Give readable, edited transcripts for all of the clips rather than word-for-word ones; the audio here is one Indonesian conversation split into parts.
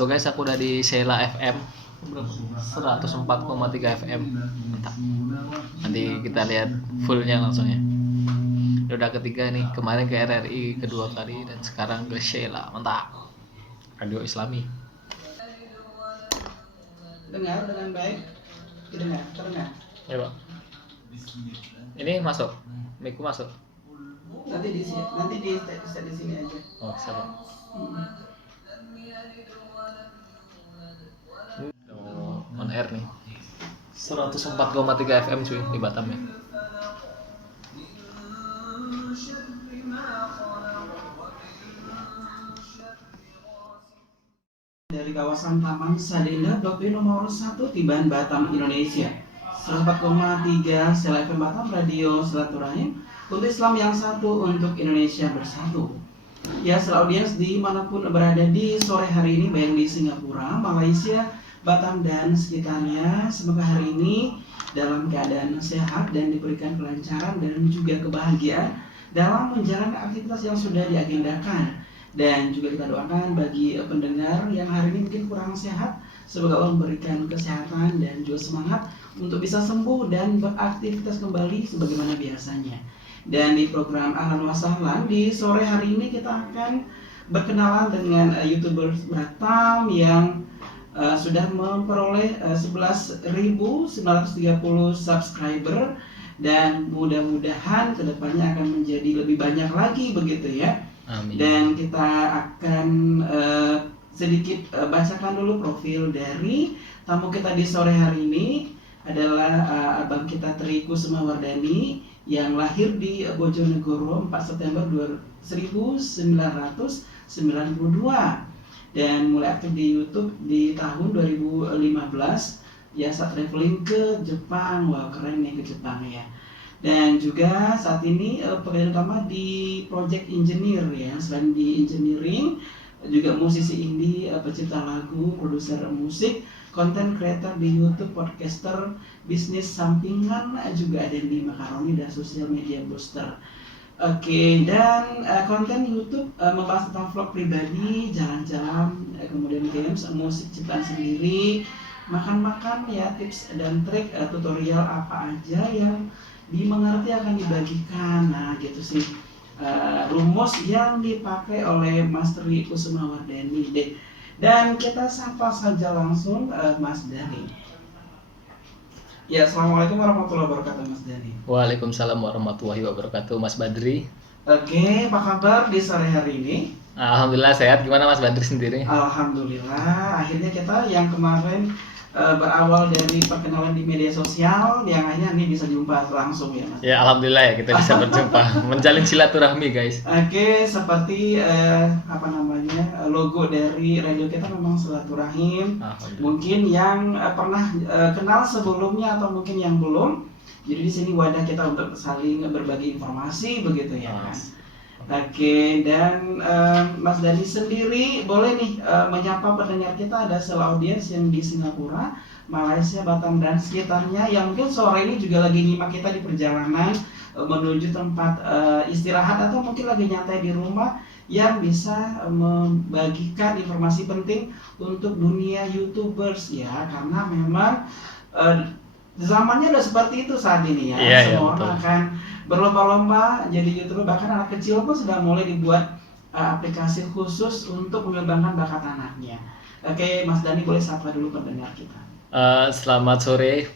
So guys, aku udah di Sheila FM 104,3 FM. Mantap. Nanti kita lihat fullnya langsungnya. Udah ketiga nih, kemarin ke RRI kedua kali dan sekarang ke Sheila. Mantap. Radio Islami. Dengar dengan baik. Terdengar. Ya, Pak. Ini masuk. Mic-ku masuk. Nanti di sini aja. Oh, siapa? On air nih 104,3 FM cuy di Batam ya. Dari kawasan Taman Sadinda, Blok B nomor 1 Tiban Batam, Indonesia. 104,3 Sheila FM Batam, Radio Silaturahim untuk Islam yang satu, untuk Indonesia bersatu. Ya, seluruh audiens dimanapun berada di sore hari ini, baik di Singapura, Malaysia, Batam dan sekitarnya, semoga hari ini dalam keadaan sehat dan diberikan kelancaran dan juga kebahagiaan dalam menjalani aktivitas yang sudah diagendakan. Dan juga kita doakan bagi pendengar yang hari ini mungkin kurang sehat, semoga Allah memberikan kesehatan dan juga semangat untuk bisa sembuh dan beraktivitas kembali sebagaimana biasanya. Dan di program Ahlan wa Sahlan di sore hari ini kita akan berkenalan dengan YouTuber Batam yang sudah memperoleh 11.930 subscriber, dan mudah-mudahan kedepannya akan menjadi lebih banyak lagi begitu ya. Amin. Dan kita akan sedikit bacakan dulu profil dari tamu kita di sore hari ini. Adalah abang kita Tri Kusumawardhani yang lahir di Bojonegoro 4 September 1992 dan mulai aktif di YouTube di tahun 2015 ya, saat traveling ke Jepang. Wah, keren nih ke Jepang ya. Dan juga saat ini pekerjaan utama di project engineer ya. Selain di engineering, juga musisi indie, pencipta lagu, produser musik, content creator di YouTube, podcaster, bisnis sampingan, juga ada di Makaroni dan social media booster. Oke, dan konten YouTube membahas tentang vlog pribadi, jalan-jalan, kemudian games, musik ciptaan sendiri, makan-makan ya, tips dan trik, tutorial apa aja yang dimengerti akan dibagikan. Nah gitu sih rumus yang dipakai oleh Mas Tri Kusumawardhani deh. Dan kita sapa saja langsung Mas Dhani. Ya, assalamualaikum warahmatullahi wabarakatuh Mas Dhani. Waalaikumsalam warahmatullahi wabarakatuh Mas Badri. Oke, apa kabar di sore hari ini? Alhamdulillah sehat. Gimana Mas Badri sendiri? Alhamdulillah, akhirnya kita yang kemarin berawal dari perkenalan di media sosial, yang akhirnya ini bisa jumpa langsung ya Mas. Ya alhamdulillah ya kita bisa berjumpa, menjalin silaturahmi guys. Oke, seperti logo dari radio kita memang silaturahim. Mungkin yang pernah kenal sebelumnya atau mungkin yang belum. Jadi di sini wadah kita untuk saling berbagi informasi begitu ya kan. Oke, dan Mas Dhani sendiri boleh nih menyapa pendengar kita. Ada audiens yang di Singapura, Malaysia, Batam dan sekitarnya yang mungkin sore ini juga lagi nyimak kita di perjalanan menuju tempat istirahat atau mungkin lagi nyantai di rumah, yang bisa membagikan informasi penting untuk dunia YouTubers ya, karena memang zamannya udah seperti itu saat ini ya. Semua orang akan berlomba-lomba jadi YouTuber, bahkan anak kecil pun sudah mulai dibuat aplikasi khusus untuk mengembangkan bakat anaknya. Oke, Mas Dhani boleh sapa dulu pendengar kita. Selamat sore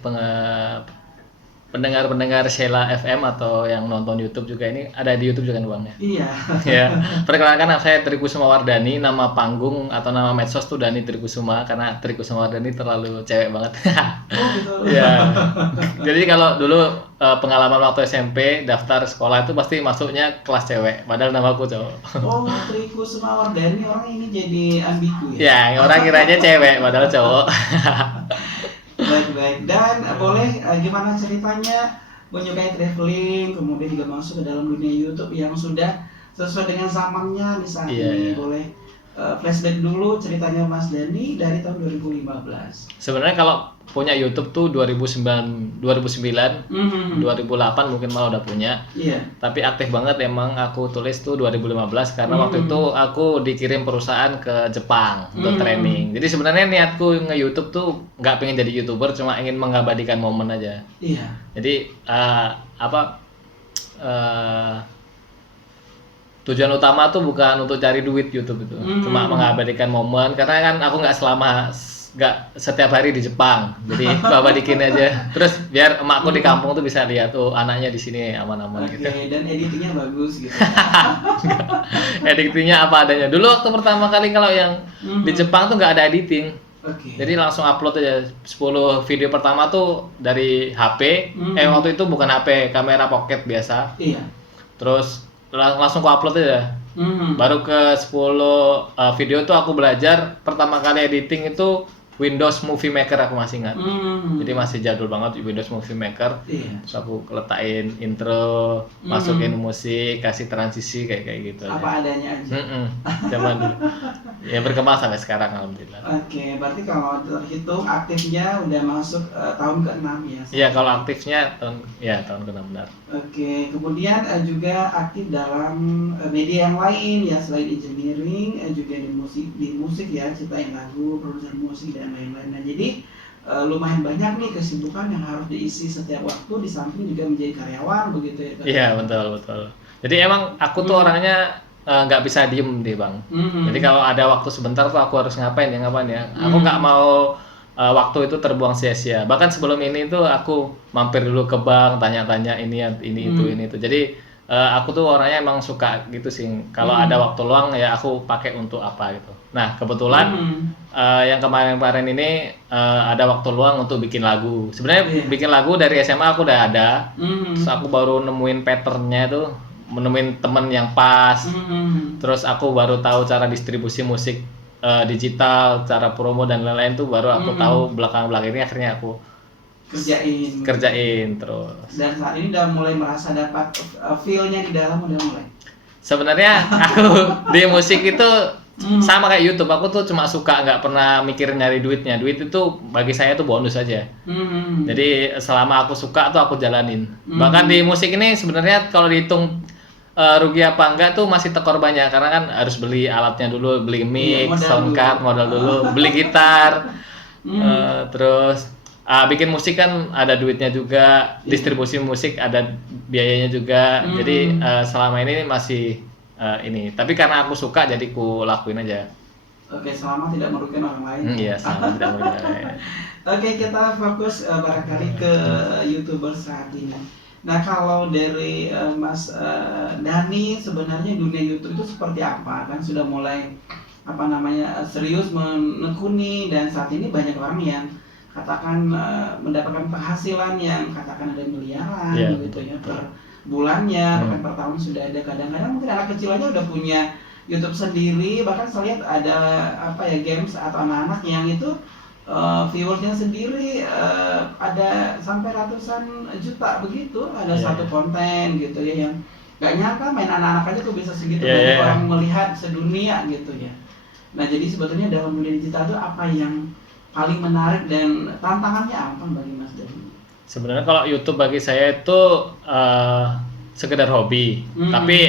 pendengar Sheila FM atau yang nonton YouTube juga. Ini ada di YouTube juga kan Bang ya? Iya. Ya, perkenalkan saya Tri Kusumawardhani, nama panggung atau nama medsos tuh Dhani Tri Kusuma, karena Tri Kusumawardhani terlalu cewek banget. Oh gitu. Ya. Jadi kalau dulu pengalaman waktu SMP daftar sekolah itu pasti masuknya kelas cewek, padahal nama aku cowok. Oh, Tri Kusumawardhani, orang ini jadi ambigu ya? Ya, orang kiranya cewek padahal cowok. Baik. Dan boleh gimana ceritanya menyukai traveling, kemudian juga masuk ke dalam dunia YouTube yang sudah sesuai dengan zamannya di saat ini. Boleh flashback dulu ceritanya Mas Dhani dari tahun 2015. Sebenarnya kalau punya YouTube tuh 2009 2008 mungkin malah udah punya. Iya. Tapi aktif banget emang aku tulis tuh 2015 karena waktu itu aku dikirim perusahaan ke Jepang untuk training. Jadi sebenarnya niatku nge-YouTube tuh nggak pengen jadi YouTuber, cuma ingin mengabadikan momen aja. Iya. Jadi tujuan utama tuh bukan untuk cari duit YouTube itu, cuma mengabadikan momen karena kan aku nggak setiap hari di Jepang, jadi aku abadikin aja. Terus biar emakku di kampung tuh bisa lihat tuh anaknya di sini aman-aman gitu. Dan editingnya bagus gitu. Editingnya apa adanya. Dulu waktu pertama kali kalau yang di Jepang tuh nggak ada editing. Jadi langsung upload aja 10 video pertama tuh dari HP. Waktu itu bukan HP, kamera pocket biasa. Iya. Terus langsung aku upload aja. Baru ke 10 video tuh aku belajar pertama kali editing itu Windows Movie Maker, aku masih ingat. Jadi masih jadul banget Windows Movie Maker. Terus aku letakin intro, masukin musik, kasih transisi kayak gitu. Apa adanya aja. Zaman dulu. Ya berkembang sampai sekarang alhamdulillah. Berarti kalau terhitung aktifnya udah masuk tahun ke-6 ya. Iya, kalau aktifnya tahun ke-6 benar. Kemudian juga aktif dalam media yang lain ya, selain engineering juga di musik ya, ciptain lagu, produser musik dan lain-lain. Nah, jadi lumayan banyak nih kesibukan yang harus diisi setiap waktu, di samping juga menjadi karyawan begitu ya. Iya, betul. Jadi emang aku tuh orangnya nggak bisa diem deh bang. Jadi kalau ada waktu sebentar tuh aku harus ngapain ya. Aku nggak mau waktu itu terbuang sia-sia. Bahkan sebelum ini tuh aku mampir dulu ke bank, tanya-tanya ini itu. Jadi aku tuh orangnya emang suka gitu sih. Kalau ada waktu luang ya aku pakai untuk apa gitu. Nah kebetulan yang kemarin ini ada waktu luang untuk bikin lagu. Sebenarnya bikin lagu dari SMA aku udah ada. Terus aku baru nemuin patternnya tuh, menemuin temen yang pas. Terus aku baru tahu cara distribusi musik digital, cara promo dan lain-lain tuh baru aku tahu belakang-belakang ini, akhirnya aku kerjain terus. Dan saat ini udah mulai merasa dapat feel-nya di dalam, udah mulai. Sebenarnya aku di musik itu sama kayak YouTube, aku tuh cuma suka, nggak pernah mikir nyari duitnya. Duit itu bagi saya tuh bonus aja. Jadi selama aku suka tuh aku jalanin. Bahkan di musik ini sebenarnya kalau dihitung rugi apa enggak tuh masih tekor banyak, karena kan harus beli alatnya dulu, beli mic, sound card, modal dulu, beli gitar, terus bikin musik kan ada duitnya juga, distribusi musik ada biayanya juga. Jadi selama ini masih ini, tapi karena aku suka jadi ku lakuin aja. Selama tidak merugikan orang lain. Iya, selama tidak merugikan orang lain. Kita fokus barangkali ke YouTuber saat ini. Nah, kalau dari Mas Dhani, sebenarnya dunia YouTube itu seperti apa? Kan sudah mulai serius menekuni, dan saat ini banyak orang yang katakan mendapatkan penghasilan yang katakan ada miliaran gitu ya per bulannya, bahkan per tahun sudah ada. Kadang-kadang mungkin anak kecil aja udah punya YouTube sendiri. Bahkan saya lihat ada games atau anak-anak yang itu viewersnya sendiri ada sampai ratusan juta begitu, ada satu konten gitu ya, yang nggak nyangka main anak-anak aja tuh bisa segitu banyak orang melihat sedunia gitu ya. Nah, jadi sebetulnya dalam dunia digital itu apa yang paling menarik dan tantangannya apa bagi Mas Dhani? Sebenarnya kalau YouTube bagi saya itu sekedar hobi, tapi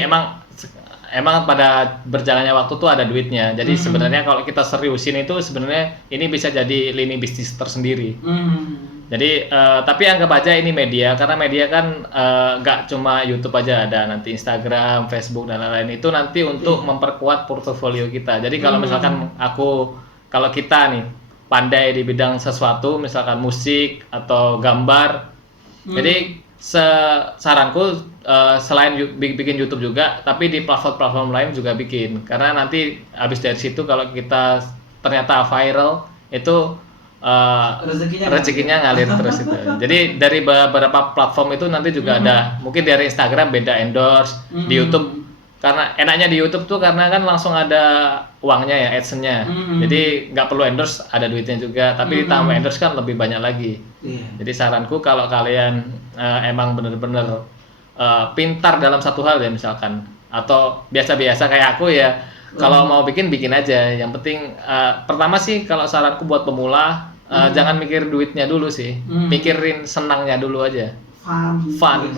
emang pada berjalannya waktu tuh ada duitnya. Jadi sebenarnya kalau kita seriusin itu sebenarnya ini bisa jadi lini bisnis tersendiri. Jadi tapi anggap aja ini media, karena media kan nggak cuma YouTube aja, ada nanti Instagram, Facebook dan lain-lain. Itu nanti untuk memperkuat portofolio kita. Jadi kalau misalkan kalau kita nih pandai di bidang sesuatu, misalkan musik atau gambar, jadi saranku selain bikin YouTube juga, tapi di platform-platform lain juga bikin. Karena nanti habis dari situ kalau kita ternyata viral, itu rezekinya ngalir terus itu. Jadi dari beberapa platform itu nanti juga ada, mungkin dari Instagram beda endorse, di YouTube karena enaknya di YouTube tuh karena kan langsung ada uangnya ya, AdSense-nya. Jadi nggak perlu endorse, ada duitnya juga, tapi ditambah endorse kan lebih banyak lagi. Jadi saranku kalau kalian emang bener-bener pintar dalam satu hal ya misalkan, atau biasa-biasa kayak aku ya, kalau mau bikin aja. Yang penting pertama sih kalau saranku buat pemula, jangan mikir duitnya dulu sih, pikirin senangnya dulu aja. Fun.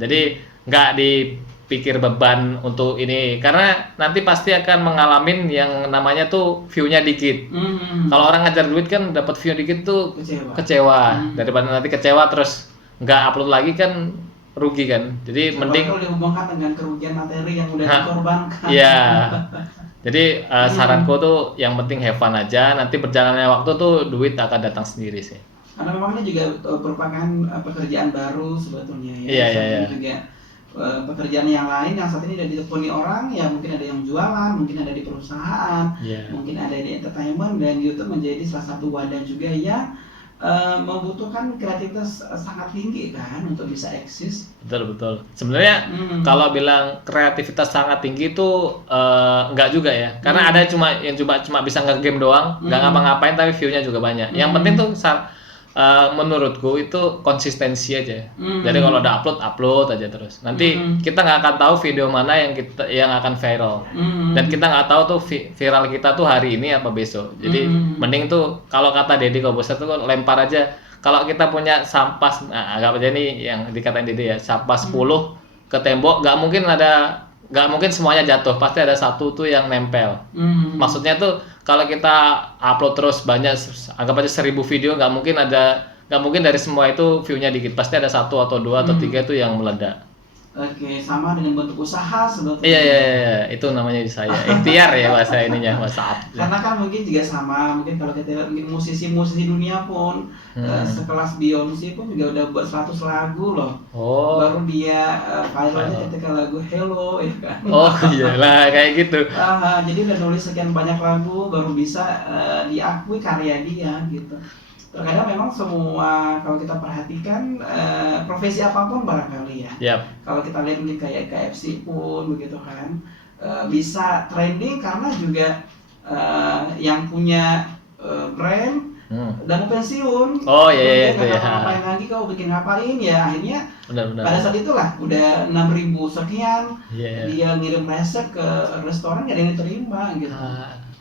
Jadi nggak dipikir beban untuk ini, karena nanti pasti akan mengalami yang namanya tuh view-nya dikit. Kalau orang ngajar duit kan dapat view dikit tuh kecewa. Daripada nanti kecewa terus nggak upload lagi kan rugi kan. Jadi mending kalau dihubungkan dengan kerugian materi yang udah dikorbankan. Iya. Jadi saranku tuh yang penting have fun aja, nanti berjalannya waktu tuh duit akan datang sendiri sih. Karena memang ini juga merupakan pekerjaan baru sebetulnya ya. Iya. Juga pekerjaan yang lain yang saat ini sudah ditekuni orang, ya mungkin ada yang jualan, mungkin ada di perusahaan, mungkin ada di entertainment, dan YouTube menjadi salah satu wadah juga yang membutuhkan kreativitas sangat tinggi kan untuk bisa eksis. Betul. Sebenarnya kalau bilang kreativitas sangat tinggi itu enggak juga ya, karena ada yang cuma bisa nge-game doang, nggak ngapa-ngapain tapi view-nya juga banyak. Yang penting tuh menurutku itu konsistensi aja. Jadi kalau udah upload aja terus. Nanti kita nggak akan tahu video mana yang akan viral. Dan kita nggak tahu tuh viral kita tuh hari ini apa besok. Jadi mending tuh kalau kata Deddy Corbuzier tuh lempar aja. Kalau kita punya sampah, agak aja nih yang dikatain Deddy ya, sampah 10 ke tembok, nggak mungkin semuanya jatuh, pasti ada satu tuh yang nempel. Maksudnya tuh kalau kita upload terus banyak, anggap aja 1000 video, nggak mungkin dari semua itu view-nya dikit, pasti ada 1 atau 2 atau 3 itu yang meledak. Oke, sama dengan bentuk usaha sebetulnya. Iya, itu namanya saya ikhtiar ya bahasa ininya, bahasa Karena kan mungkin juga sama, mungkin kalau kita lihat mungkin musisi dunia pun sekelas Beyonce pun juga udah buat 100 lagu loh. Baru dia viralnya ketika lagu Hello ya kan. Iyalah kayak gitu. Jadi udah nulis sekian banyak lagu baru bisa diakui karya dia gitu. Terkadang memang semua kalau kita perhatikan profesi apapun barangkali ya. Kalau kita lihat mungkin kayak KFC pun begitu kan bisa trending karena juga yang punya brand dan mau pensiun. Iya itu ya. Ngapain lagi kau bikin ngapain ya, akhirnya benar. Pada saat itulah udah 6.000 sekian dia ngirim resep ke restoran nggak ada yang diterima gitu.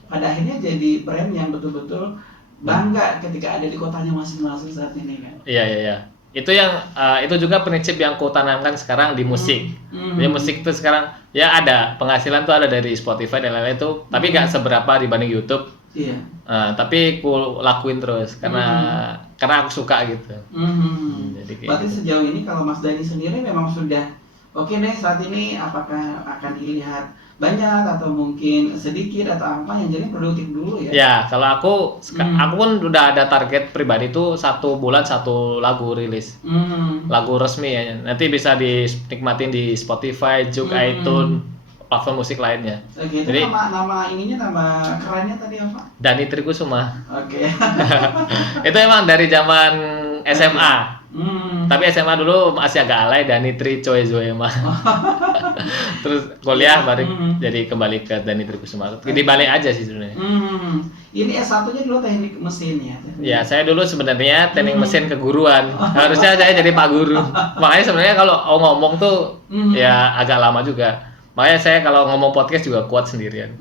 Pada akhirnya jadi brand yang betul-betul bangga ketika ada di kotanya masing-masing saat ini kan. Iya. Itu juga prinsip yang ku tanamkan sekarang di musik. Di musik itu sekarang ya ada penghasilan tuh ada dari Spotify dan lain-lain itu, tapi nggak seberapa dibanding YouTube. Iya. Tapi ku lakuin terus karena aku suka gitu. Jadi berarti gitu. Sejauh ini kalau Mas Dani sendiri memang sudah oke deh saat ini, apakah akan dilihat banyak atau mungkin sedikit atau apa yang jadi produktif dulu ya? Ya, kalau aku pun udah ada target pribadi tuh 1 bulan 1 lagu rilis. Lagu resmi ya. Nanti bisa dinikmatin di Spotify, Juk, iTunes, platform musik lainnya. Oke, jadi nama kerennya tadi apa? Dani Trikusuma. Oke. Itu emang dari zaman SMA. Tapi SMA dulu masih agak alay, Dani Tri Choi Zoema. Terus kuliah baru jadi kembali ke Dani Trikusuma. Dibalik aja sih sebenarnya. Ini S1-nya dulu teknik mesin ya? Ya, saya dulu sebenarnya teknik mesin keguruan. Harusnya saya jadi pak guru. Makanya sebenarnya kalau ngomong tuh ya agak lama juga. Makanya saya kalau ngomong podcast juga kuat sendirian.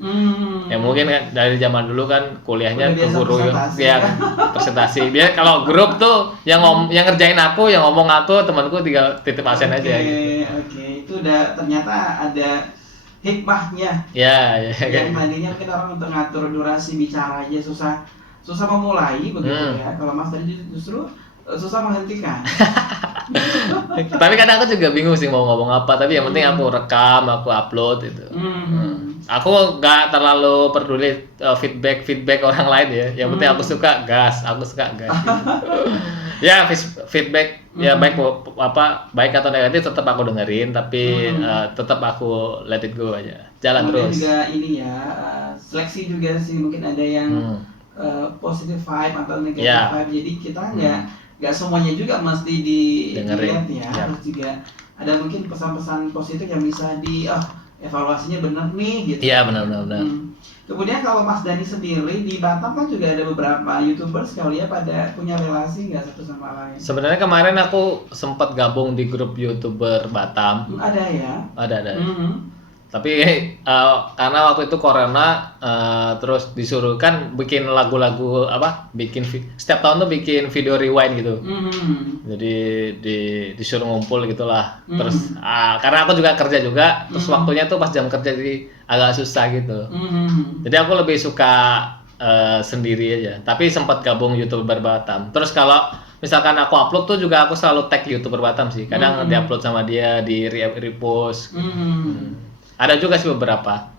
Ya mungkin kan dari zaman dulu kan kuliahnya ke guru ya presentasi. Biar kalau grup tuh yang ngerjain aku, yang ngomong aku, temanku tinggal titip absen aja gitu. Oke, itu udah ternyata ada hikmahnya. Ya. Yang tadinya mungkin orang untuk ngatur durasi bicara aja susah memulai begitu ya. Kalau Mas tadi justru susah menghentikan. Tapi kadang aku juga bingung sih mau ngomong apa, tapi yang penting aku rekam, aku upload itu. Aku nggak terlalu peduli feedback orang lain ya. Yang penting aku suka gas. Gitu. Ya feedback ya baik atau negatif tetap aku dengerin, tapi tetap aku let it go aja, jalan terus. Juga ini ya seleksi juga sih, mungkin ada yang positive vibe atau negative vibe, jadi kita nggak semuanya juga mesti dilihat ya. Harus juga ada mungkin pesan-pesan positif yang bisa evaluasinya benar nih gitu. Iya benar. Kemudian kalau Mas Dani sendiri di Batam kan juga ada beberapa YouTubers kali ya, pada punya relasi nggak satu sama lain? Sebenarnya kemarin aku sempat gabung di grup YouTuber Batam. Ada ya? Ada. Tapi karena waktu itu corona, terus disuruh kan bikin lagu-lagu setiap tahun tuh bikin video rewind gitu. Jadi disuruh ngumpul gitulah. Terus karena aku juga kerja juga, terus waktunya tuh pas jam kerja jadi agak susah gitu. Jadi aku lebih suka sendiri aja. Tapi sempat gabung YouTuber Batam. Terus kalau misalkan aku upload tuh juga aku selalu tag YouTuber Batam sih. Kadang diupload sama dia, di repost. Ada juga sih beberapa.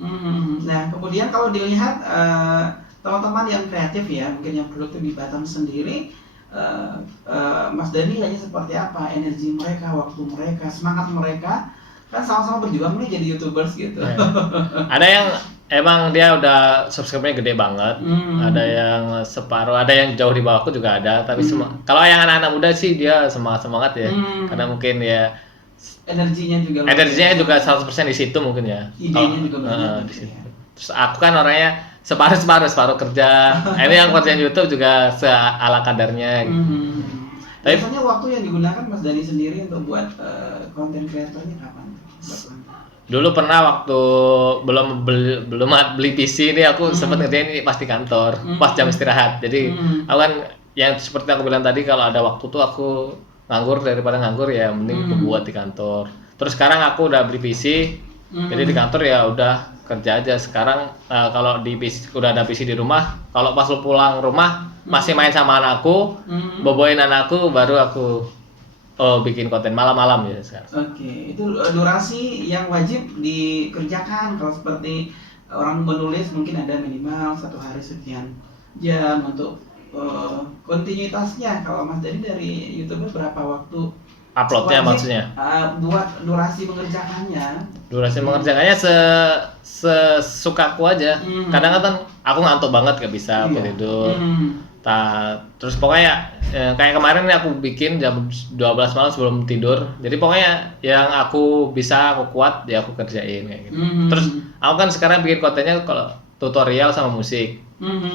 Nah, kemudian kalau dilihat teman-teman yang kreatif ya, mungkin yang produktif di Batam sendiri, Mas Dani hanya seperti apa energi mereka, waktu mereka, semangat mereka, kan sama-sama berjuang nih jadi YouTubers gitu. Ada yang emang dia udah subscribe-nya gede banget, ada yang separuh, ada yang jauh di bawahku juga ada. Tapi kalau yang anak-anak muda sih dia semangat ya, karena mungkin ya energinya juga 100% di situ mungkin ya. Idenya juga banyak di situ. Terus aku kan orangnya separuh kerja. Ini yang kerjaan YouTube juga ala kadarnya gitu. Tapi biasanya waktu yang digunakan Mas Dani sendiri untuk buat konten kreatornya kapan? Dulu pernah waktu belum beli PC ini aku sempat ngerjain ini pas di kantor, pas jam istirahat. Jadi aku kan yang seperti aku bilang tadi, kalau ada waktu tuh aku nganggur daripada nganggur ya mending aku buat di kantor. Terus sekarang aku udah beli PC, jadi di kantor ya udah kerja aja. Sekarang kalau di PC, udah ada PC di rumah, kalau pas lu pulang rumah masih main sama anakku, boboin anakku, baru aku bikin konten malam-malam ya sekarang. Oke, itu durasi yang wajib dikerjakan. Kalau seperti orang menulis mungkin ada minimal 1 hari sekian jam untuk kontinuitasnya. Kalau Mas Dani dari YouTuber berapa waktu uploadnya maksudnya? Buat durasi mengerjakannya. Durasi mengerjakannya sesukaku aja. Kadang kan aku ngantuk banget gak bisa aku tidur. Terus pokoknya kayak kemarin nih aku bikin jam 12 malam sebelum tidur. Jadi pokoknya yang aku bisa, aku kuat ya aku kerjain kayak gitu. Terus aku kan sekarang bikin kontennya kalau tutorial sama musik.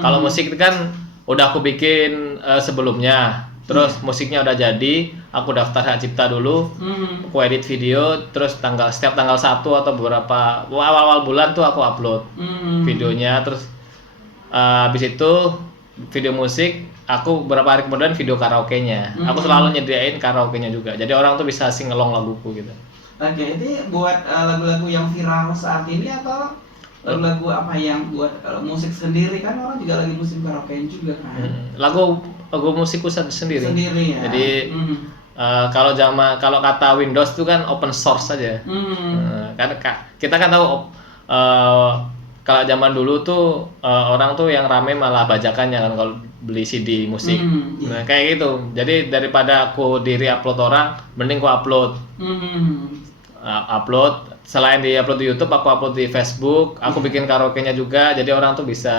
Kalau musik itu kan udah aku bikin sebelumnya. Terus musiknya udah jadi, aku daftar hak cipta dulu, aku edit video, terus setiap tanggal 1 atau beberapa awal-awal bulan tuh aku upload videonya. Terus habis itu video musik, aku beberapa hari kemudian video karaoke-nya. Aku selalu nyediain karaoke-nya juga, jadi orang tuh bisa singelong laguku gitu. Oke, ini buat lagu-lagu yang viral saat ini atau lagu apa yang buat musik sendiri? Kan orang juga lagi musim karaoke juga kan. Lagu musikku sendiri ya. Jadi kalau kata Windows itu kan open source saja. Kan kita kan tahu kalau zaman dulu tuh orang tuh yang rame malah bajakannya kan kalau beli CD musik. Nah, kayak gitu. Jadi daripada aku upload orang, mending aku upload. Upload, selain di-upload di YouTube, aku upload di Facebook, aku bikin karaoke-nya juga, jadi orang tuh bisa,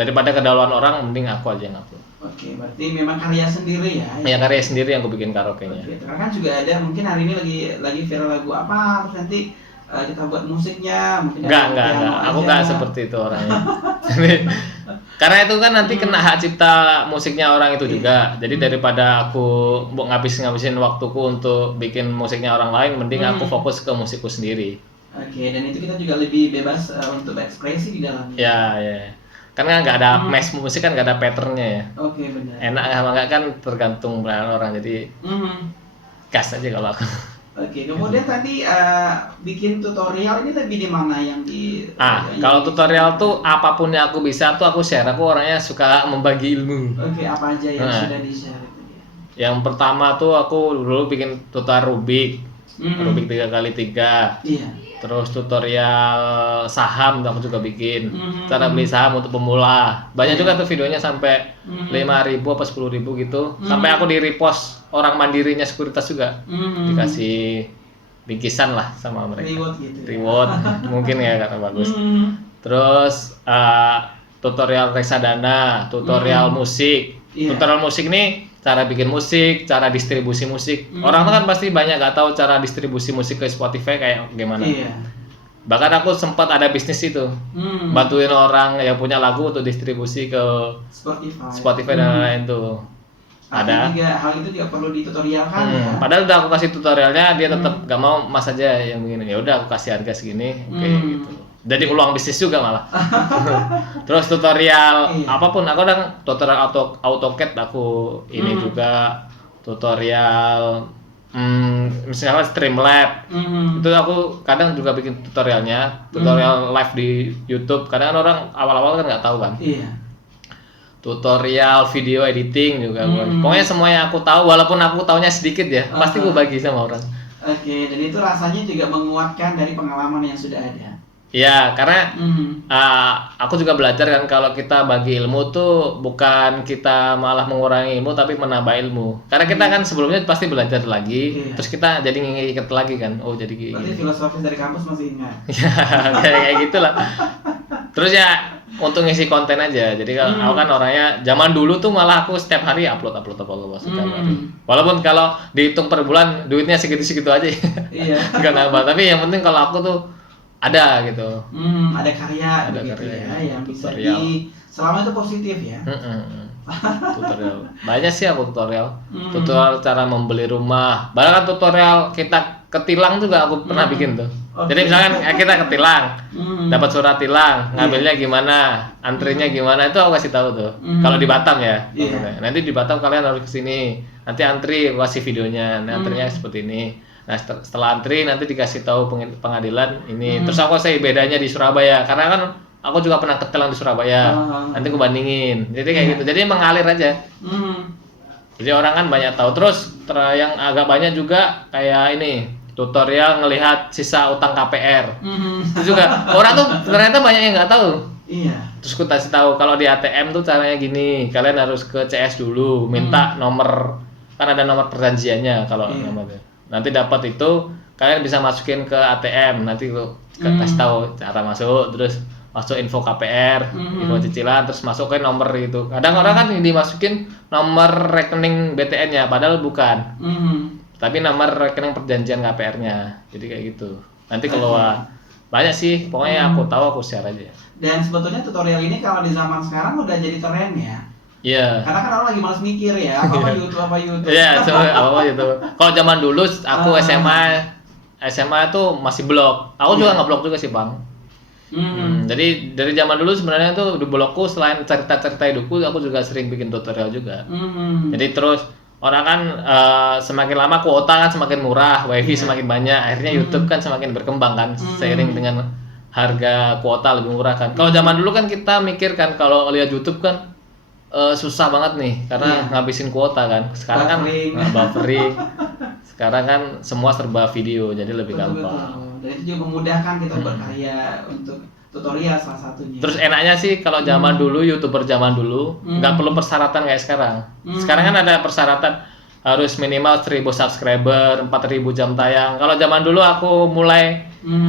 daripada kedahuluan orang, mending aku aja yang upload. Oke, berarti memang karya sendiri ya? Iya, karya sendiri yang aku bikin karaoke-nya. Oke, karena kan juga ada, mungkin hari ini lagi viral lagu apa, terus nanti kita buat musiknya, mungkin enggak, aku enggak seperti itu orangnya. Karena itu kan nanti kena hak cipta musiknya orang itu juga. Jadi daripada aku ngabisin waktuku untuk bikin musiknya orang lain, mending aku fokus ke musikku sendiri. Oke, dan itu kita juga lebih bebas untuk berekspresi di dalamnya. Ya. Karena nggak ada match musik kan nggak ada patternnya ya. Oke, benar. Enak sama nggak kan tergantung orang, jadi gas aja kalau aku. Oke, kemudian tadi bikin tutorial ini lebih di mana yang di? Kalau tutorial tuh apapun yang aku bisa tuh aku share. Aku orangnya suka membagi ilmu. Oke, apa aja yang sudah di-share itu ya? Yang pertama tuh aku dulu bikin tutorial Rubik. Rubik 3x3. Iya. Terus tutorial saham aku juga bikin. Cara beli saham untuk pemula. Banyak juga tuh videonya sampai 5.000 apa 10.000 gitu. Sampai aku di repost orang mandirinya sekuritas juga. Dikasih bingkisan lah sama mereka. Reward gitu. Reward mungkin ya karena bagus. Terus tutorial reksadana, tutorial musik. Tutorial musik nih cara bikin musik, cara distribusi musik. Orang tuh kan pasti banyak gak tahu cara distribusi musik ke Spotify kayak gimana. Bahkan aku sempat ada bisnis itu, bantuin orang yang punya lagu untuk distribusi ke Spotify dan lain-lain tuh. Ada. Juga hal itu juga perlu ditutorialkan ya. Padahal udah aku kasih tutorialnya, dia tetap gak mau, mas aja yang begini. Ya udah aku kasih harga segini, oke gitu. Jadi peluang bisnis juga malah. Terus tutorial apapun, aku udah tutorial AutoCAD aku ini juga tutorial misalnya Streamlab. Itu aku kadang juga bikin tutorialnya, tutorial live di YouTube. Kadang orang awal-awal kan nggak tahu kan. Iya. Tutorial video editing juga. Pokoknya semua yang aku tahu, walaupun aku taunya sedikit ya, pasti gue bagi sama orang. Oke, dan itu rasanya juga menguatkan dari pengalaman yang sudah ada. Ya, karena aku juga belajar kan kalau kita bagi ilmu tuh bukan kita malah mengurangi ilmu tapi menambah ilmu. Karena kita kan sebelumnya pasti belajar lagi, terus kita jadi nginget lagi kan. Oh, jadi berarti filosofis dari kampus masih ingat. Ya, kayak gitulah. Terus ya untuk ngisi konten aja. Jadi kalau aku kan orangnya zaman dulu tuh malah aku setiap hari upload setiap hari. Walaupun kalau dihitung per bulan duitnya segitu-segitu aja. Iya. Enggak nambah, tapi yang penting kalau aku tuh ada gitu. Ada karya yang bisa selama itu positif ya. Tutorial banyak sih aku tutorial. Tutorial cara membeli rumah, bahkan tutorial kita ketilang juga aku pernah bikin tuh. Jadi misalkan kita ketilang, dapat surat tilang, ngambilnya gimana, antrinya gimana, itu aku kasih tahu tuh. Kalau di Batam ya, nanti di Batam kalian harus kesini, nanti antri, aku kasih videonya, antrinya seperti ini. Nah setelah antri nanti dikasih tahu pengadilan ini. Terus aku say bedanya di Surabaya, karena kan aku juga pernah ketilang di Surabaya. Nanti aku bandingin. Jadi kayak gitu. Jadi mengalir aja. Jadi orang kan banyak tahu. Terus yang agak banyak juga kayak ini tutorial ngelihat sisa utang KPR. Itu juga orang tuh ternyata banyak yang nggak tahu. Iya. Terus aku kasih tahu kalau di ATM tuh caranya gini. Kalian harus ke CS dulu, minta nomor, kan ada nomor perjanjiannya kalau nomornya. Nanti dapat itu kalian bisa masukin ke ATM, nanti kasih tahu cara masuk, terus masuk info KPR, info cicilan, terus masukin nomor itu. Kadang orang kan dimasukin nomor rekening BTN-nya, padahal bukan. Tapi nomor rekening perjanjian KPR-nya. Jadi kayak gitu. Nanti keluar. Banyak sih, pokoknya aku tahu aku share aja. Dan sebetulnya tutorial ini kalau di zaman sekarang udah jadi tren ya. Iya. Karena kan orang lagi malas mikir ya, apa YouTube. Iya, apa YouTube. Kalau zaman dulu aku SMA itu masih blog. Aku juga nge-blog juga sih, Bang. Jadi dari zaman dulu sebenarnya tuh di blogku selain cerita-cerita hidupku, aku juga sering bikin tutorial juga. Jadi terus orang kan semakin lama kuota kan semakin murah, wifi semakin banyak, akhirnya YouTube kan semakin berkembang kan, seiring dengan harga kuota lebih murah kan. Kalau zaman dulu kan kita mikir kan kalau lihat YouTube kan susah banget nih karena ngabisin kuota kan. Sekarang kan buffering. Sekarang kan semua serba video jadi lebih gampang. Dan itu juga memudahkan kita berkarya untuk tutorial salah satunya. Terus enaknya sih kalau zaman dulu YouTuber zaman dulu nggak perlu persyaratan kayak sekarang. Sekarang kan ada persyaratan harus minimal 1000 subscriber, 4000 jam tayang. Kalau zaman dulu aku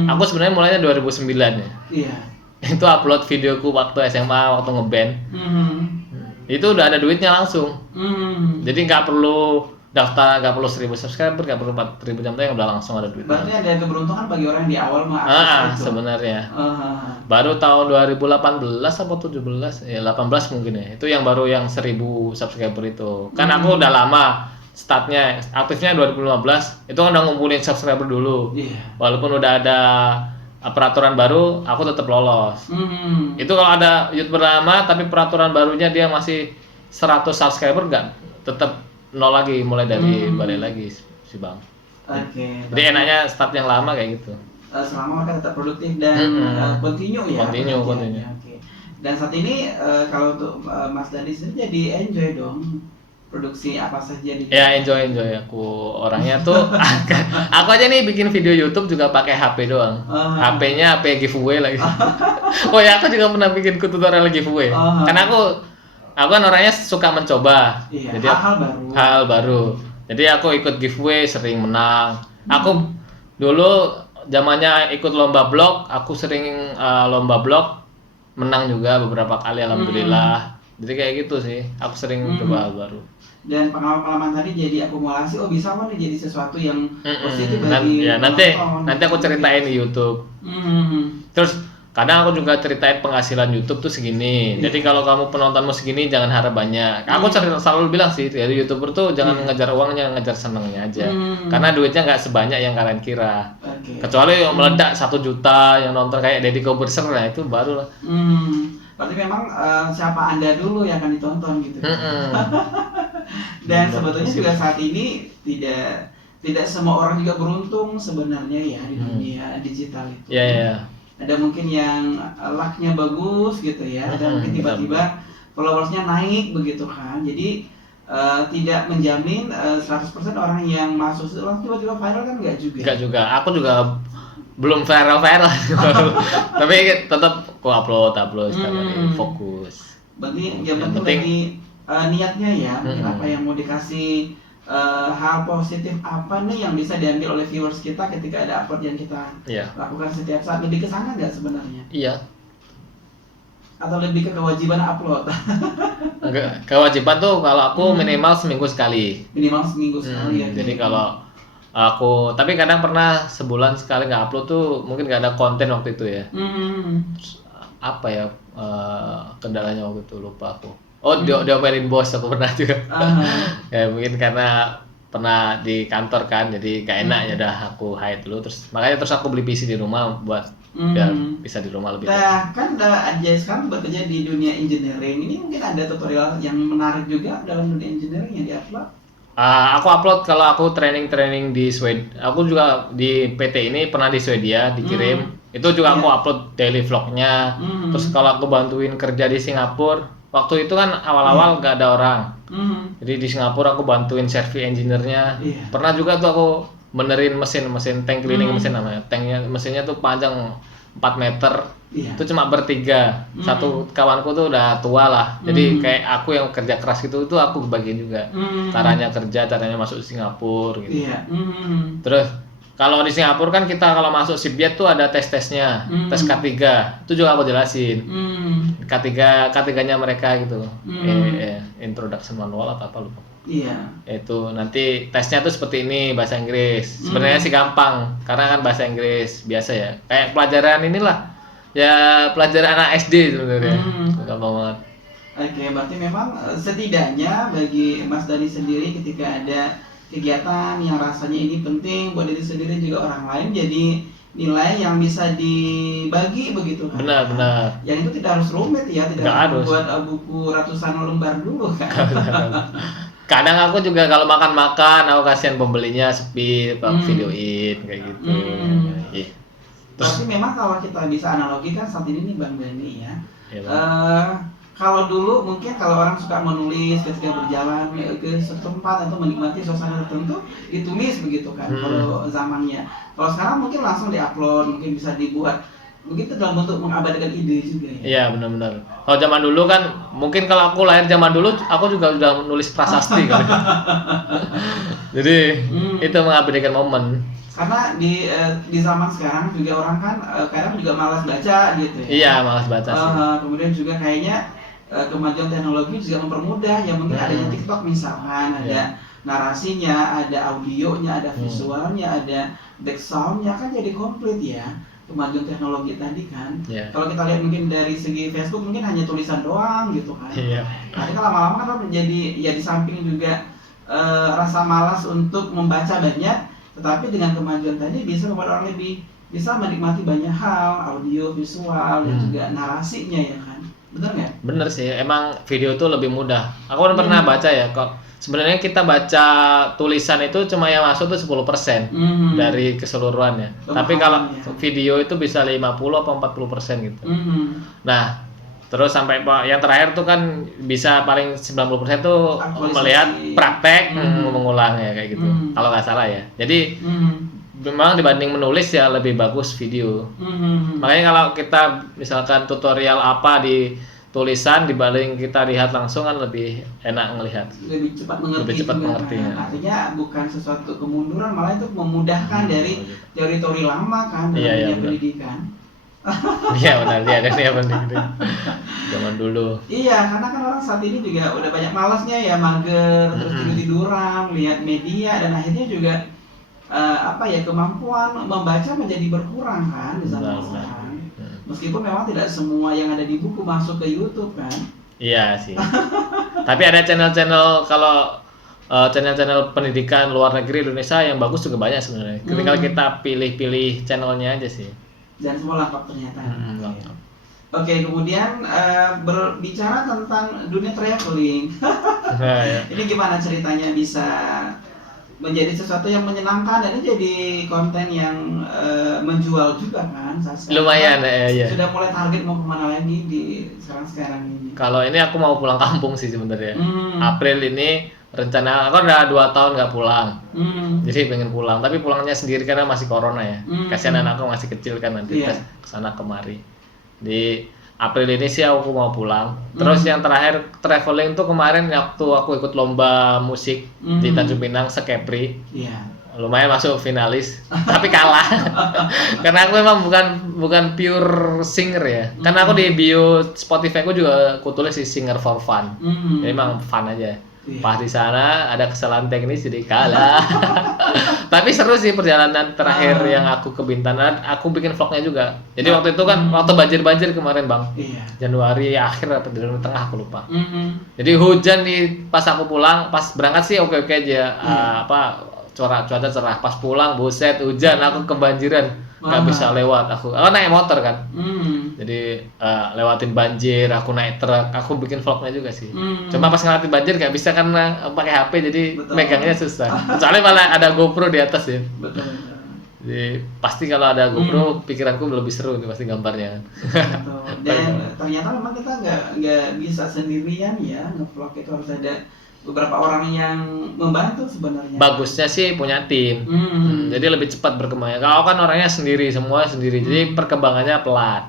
aku sebenarnya mulainya 2009 ya. Iya. Itu upload videoku waktu SMA, waktu ngeband. Itu udah ada duitnya langsung. Jadi nggak perlu daftar, nggak perlu 1000 subscriber, nggak perlu 4000 jam tayang, udah langsung ada duitnya. Berarti ada keberuntungan bagi orang yang di awal sebenarnya. Baru tahun 2018 atau 17, ya 18 mungkin ya. Itu yang baru yang 1000 subscriber itu. Kan aku udah lama startnya, aktifnya 2015. Itu kan udah ngumpulin subscriber dulu. Walaupun udah ada peraturan baru, aku tetap lolos. Itu kalau ada YouTuber lama tapi peraturan barunya dia masih 100 subscriber, nggak, tetap nol lagi, mulai dari balik lagi sih Bang. Jadi enaknya start yang lama kayak gitu. Selama mereka tetap produktif dan continue ya. Continue. Dan saat ini kalau untuk Mas Dandi sendiri jadi enjoy dong produksi apa saja di. Ya enjoy aku orangnya tuh. Aku aja nih bikin video YouTube juga pakai HP doang. HP-nya HP giveaway lagi. Oh ya, aku juga pernah bikin tutorial giveaway. Karena aku kan orangnya suka mencoba. Jadi hal baru. Jadi aku ikut giveaway, sering menang. Aku dulu zamannya ikut lomba blog, aku sering lomba blog, menang juga beberapa kali alhamdulillah. Jadi kayak gitu sih, aku sering coba hal baru. Dan pengalaman tadi jadi akumulasi, bisa nih jadi sesuatu yang positif bagi nanti aku ceritain di YouTube. Terus kadang aku juga ceritain penghasilan YouTube tuh segini. Jadi kalau kamu penontonmu segini jangan harap banyak. Aku selalu bilang sih dari YouTuber tuh jangan ngejar uangnya, ngejar senengnya aja. Karena duitnya nggak sebanyak yang kalian kira. Kecuali yang meledak 1 juta yang nonton kayak Deddy Corbuzier, nah itu baru lah. Berarti memang siapa Anda dulu yang akan ditonton gitu. Dan sebetulnya juga saat ini tidak semua orang juga beruntung sebenarnya ya di dunia digital itu. Iya. Ada mungkin yang luck-nya bagus gitu ya, dan mungkin tiba-tiba followersnya naik begitu kan. Jadi tidak menjamin 100% orang yang masuk itu tiba-tiba viral kan enggak juga. Enggak juga. Aku juga belum viral. Tapi tetap aku upload fokus. Berarti yang penting lagi niatnya ya, mungkin apa yang mau dikasih hal positif apa nih yang bisa diambil oleh viewers kita ketika ada upload yang kita lakukan setiap saat, lebih ke sana nggak sebenarnya? Iya. Atau lebih ke kewajiban upload? Enggak, kewajiban tuh kalau aku minimal seminggu sekali. Minimal seminggu sekali ya. Jadi kalau aku, tapi kadang pernah sebulan sekali nggak upload tuh mungkin nggak ada konten waktu itu ya. Terus, apa ya kendalanya waktu itu lupa aku. Diomelin bos aku pernah juga. Ya mungkin karena pernah di kantor kan, jadi gak enak ya udah aku hide dulu, terus aku beli PC di rumah buat biar bisa di rumah lebih. Nah kan aja sekarang bekerja di dunia engineering ini, mungkin ada tutorial yang menarik juga dalam dunia engineering yang diupload. Aku upload kalau aku training di Swedia. Aku juga di PT ini pernah di Swedia dikirim. Itu juga aku upload daily vlognya. Terus kalau aku bantuin kerja di Singapura, waktu itu kan awal-awal gak ada orang. Jadi di Singapura aku bantuin service engineer-nya. Pernah juga tuh aku benerin mesin tank cleaning mesin namanya. Mesinnya tuh panjang 4 meter. Itu cuma bertiga. Satu kawanku tuh udah tua lah. Jadi kayak aku yang kerja keras gitu tuh aku bagian juga. Caranya kerja, caranya masuk Singapura gitu. Terus kalau di Singapura kan kita kalau masuk Shipyard tuh ada tes-tesnya, tes K3, itu juga aku jelasin. K3-nya mereka gitu. Introduction manual atau apa lupa. Itu nanti tesnya tuh seperti ini, bahasa Inggris. Sebenarnya sih gampang karena kan bahasa Inggris biasa ya. Kayak pelajaran inilah. Ya pelajaran anak SD sebenarnya. Gampang banget. Oke, berarti memang setidaknya bagi Mas Dani sendiri ketika ada kegiatan yang rasanya ini penting buat diri sendiri juga orang lain, jadi nilai yang bisa dibagi begitu kan? Benar. Yang itu tidak harus rumit ya, tidak harus buat buku ratusan lembar dulu kan? Kadang aku juga kalau makan aku kasihan pembelinya sepi, aku videoin kayak gitu. Tapi memang kalau kita bisa analogikan saat ini nih Bang Dani ya. Kalau dulu mungkin kalau orang suka menulis ketika berjalan ke suatu tempat atau menikmati suasana tertentu, ditulis begitu kan kalau zamannya. Kalau sekarang mungkin langsung diupload, mungkin bisa dibuat. Mungkin itu dalam bentuk mengabadikan ide juga ya. Iya benar. Kalau zaman dulu kan, mungkin kalau aku lahir zaman dulu, aku juga udah nulis prasasti kan. Jadi itu mengabadikan momen. Karena di zaman sekarang juga orang kan kadang juga malas baca gitu ya. Iya malas baca sih. Kemudian juga kayaknya kemajuan teknologi juga mempermudah ya, mungkin adanya TikTok misalkan, ada narasinya, ada audionya, ada visualnya, ada back soundnya, kan jadi komplit ya kemajuan teknologi tadi kan. Kalau kita lihat mungkin dari segi Facebook mungkin hanya tulisan doang gitu kan. Tapi kan lama-lama kan menjadi ya di samping juga rasa malas untuk membaca banyak, tetapi dengan kemajuan tadi bisa membuat orang lebih bisa menikmati banyak hal, audio, visual, dan juga narasinya ya kan. Bener nggak? Bener sih, emang video tuh lebih mudah. Aku kan pernah baca ya, kok sebenarnya kita baca tulisan itu cuma yang masuk tuh 10% dari keseluruhannya. Tapi kalau video itu bisa 50 atau 40% gitu. Nah, terus sampai yang terakhir tuh kan bisa paling 90% tuh melihat praktek mengulang ya kayak gitu. Kalau nggak salah ya. Jadi memang dibanding menulis ya lebih bagus video. Makanya kalau kita misalkan tutorial apa di tulisan dibanding kita lihat langsung kan lebih enak ngelihat. Lebih cepat mengerti. Artinya bukan sesuatu kemunduran, malah itu memudahkan dari teori-teori lama kan dalam pendidikan. Iya benar, dia ada yang pendidikan zaman dulu. Iya, karena kan orang saat ini juga udah banyak malasnya ya, mager, terus tidur-tiduran, lihat media, dan akhirnya juga kemampuan membaca menjadi berkurang kan di zaman sekarang. Meskipun memang tidak semua yang ada di buku masuk ke YouTube kan. Iya sih. Tapi ada channel-channel kalau channel-channel pendidikan luar negeri Indonesia yang bagus juga banyak sebenarnya. Tinggal kita pilih-pilih channelnya aja sih. Dan semua lengkap ternyata. Lengkap. Oke, kemudian berbicara tentang dunia traveling. Nah, ya. Ini gimana ceritanya bisa menjadi sesuatu yang menyenangkan dan ini jadi konten yang menjual juga kan? Lumayan ya. Sudah mulai target mau kemana lagi di sekarang ini? Kalau ini aku mau pulang kampung sih sebenarnya. April ini rencana aku udah 2 tahun nggak pulang. Jadi pengen pulang, tapi pulangnya sendiri karena masih corona ya. Kasihan anakku masih kecil kan nanti kesana kemari. Di April ini sih aku mau pulang. Terus yang terakhir traveling tuh kemarin waktu aku ikut lomba musik di Tanjung Pinang Sekepri. Iya. Lumayan masuk finalis, tapi kalah. Karena aku memang bukan pure singer ya. Karena aku di bio Spotify aku juga aku tulis si singer for fun. Jadi emang fun aja. Pas di sana ada kesalahan teknis jadi kalah. Tapi seru sih perjalanan terakhir yang aku ke Bintan. Aku bikin vlognya juga. Jadi waktu itu kan waktu banjir kemarin bang. Iya. Januari akhir atau Januari tengah aku lupa. Jadi hujan nih pas aku pulang, pas berangkat sih oke aja. Cuaca cerah. Pas pulang buset hujan, aku kebanjiran. Nggak bisa lewat aku naik motor kan. Jadi lewatin banjir, aku naik truk, aku bikin vlognya juga sih. Cuma pas ngelewatin banjir nggak bisa karena pakai HP jadi megangnya susah. Soalnya malah ada GoPro di atas ya. Betul. Jadi pasti kalau ada GoPro pikiranku lebih seru nih pasti gambarnya. Betul. Dan ternyata memang kita nggak bisa sendirian ya, ngevlog itu harus ada beberapa orang yang membantu sebenarnya. Bagusnya sih punya tim. Jadi lebih cepat berkembangnya. Kalau kan orangnya semua sendiri. Jadi perkembangannya pelan.